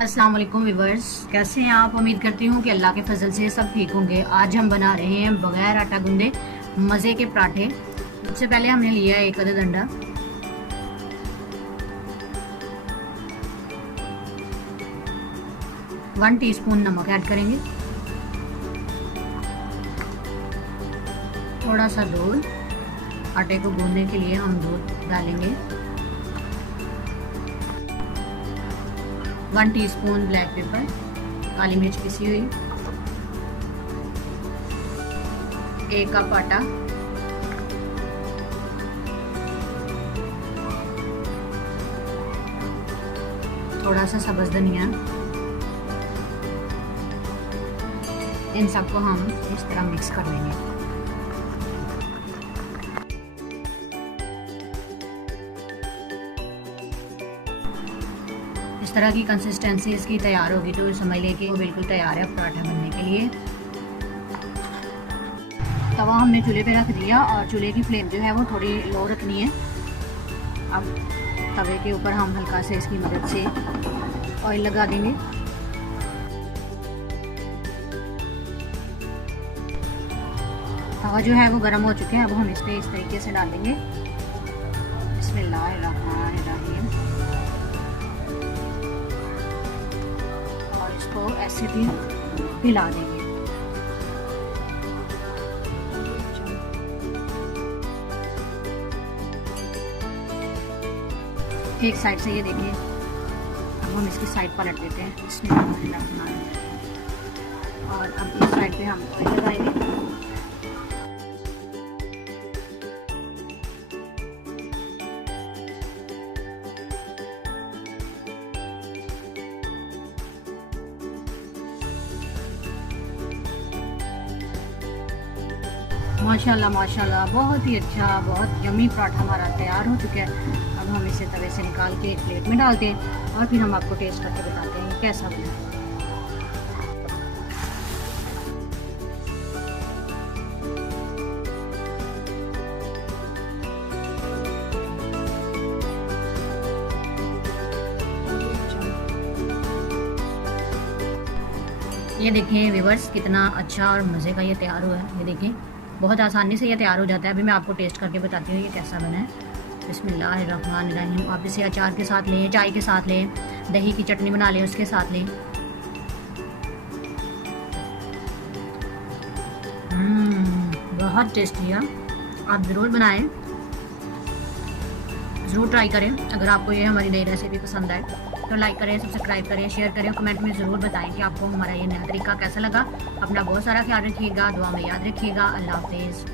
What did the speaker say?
अस्सलाम वालेकुम व्यूवर्स, कैसे हैं आप। उम्मीद करती हूँ कि अल्लाह के फजल से सब ठीक होंगे। आज हम बना रहे हैं बगैर आटा गूंदे मज़े के पराठे। सबसे पहले हमने लिया है एक अदद अंडा, वन टीस्पून नमक ऐड करेंगे, थोड़ा सा दूध, आटे को गूंदने के लिए हम दूध डालेंगे, 1 टीस्पून ब्लैक पेपर, काली मिर्च पिसी हुई, 1 कप आटा, थोड़ा सा सब्ज़ धनिया। इन सबको हम इस तरह मिक्स कर लेंगे। इस तरह की कंसिस्टेंसी इसकी तैयार होगी तो समझ लें कि वो बिल्कुल तैयार है पराठा बनने के लिए। तवा हमने चूल्हे पे रख दिया और चूल्हे की फ्लेम जो है वो थोड़ी लो रखनी है। अब तवे के ऊपर हम हल्का से इसकी मदद से ऑयल लगा देंगे। तवा जो है वो गर्म हो चुके हैं। अब हम इस पे इस तरीके से डालेंगे। बिस्मिल्लाहिर्रहमानिर्रहीम। और इसको ऐसे भी हिला देंगे। एक साइड से ये देखिए। अब हम इसकी साइड पलट देते हैं। बिस्मिल्लाहिर्रहमानिर्रहीम। और अब इस साइड पे हम ऑयल लगाएंगे। माशाल्लाह माशाल्लाह, बहुत ही अच्छा, बहुत यम्मी पराठा हमारा तैयार हो चुका है। अब हम इसे तवे से निकाल के एक प्लेट में डालते हैं और फिर हम आपको टेस्ट करके बताते हैं कैसा बना। ये देखें व्यूवर्स, कितना अच्छा और मज़े का ये तैयार हुआ है। ये देखें, बहुत आसानी से ये तैयार हो जाता है। अभी मैं आपको टेस्ट करके बताती हूँ ये कैसा बना है। बिस्मिल्लाहिर्रहमानिर्रहीम। आप इसे अचार के साथ लें, चाय के साथ लें, दही की चटनी बना लें, उसके साथ लें। बहुत टेस्टी है। आप ज़रूर बनाएं, ज़रूर ट्राई करें। अगर आपको ये हमारी नई रेसिपी पसंद आए तो लाइक करें, सब्सक्राइब करें, शेयर करें, कमेंट में ज़रूर बताएं कि आपको हमारा ये नया तरीका कैसा लगा। अपना बहुत सारा ख्याल रखिएगा, दुआ में याद रखिएगा। अल्लाह हाफिज़।